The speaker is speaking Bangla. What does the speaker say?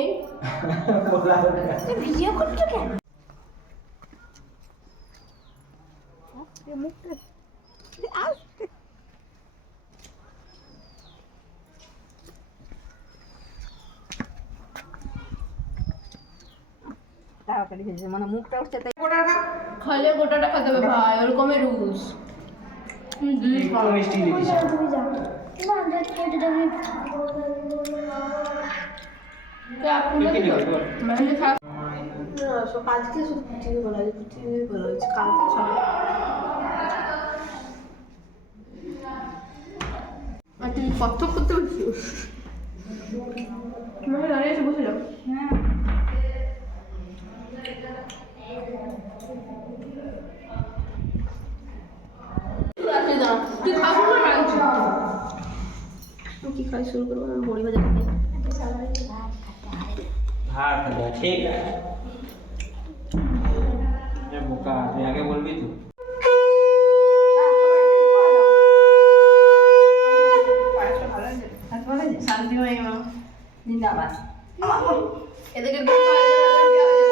এই ভিডিও করছো কেন? তাড়াতাড়ি হয়েছে মানে মুখটা উঠছে তাই খাইলে গোটাটা খেতে হবে ভাই, ওরকমের রুলস। একটু মিষ্টি দিয়ে দিছি। কালকে শুধু পুটিয়ে বলা হয়েছে, পুটিয়ে বলা হয়েছে কালকে সবাই। আর তুমি কত করতে বলছিস? মানে দাঁড়িয়ে এসে বসে যাও। হ্যাঁ কি খাবো না রাখছি। কি খাই শুরু করবো? আমি বড়ি ভাজা খাই। ভাত খাবো, ঠিক আছে। এ বোকা, তুই আগে বলবি তো। শান্তিময় জিন্দাবাদ এদেরকে বিয়ে হয়ে যাবে, বিয়ে হয়ে যাবে।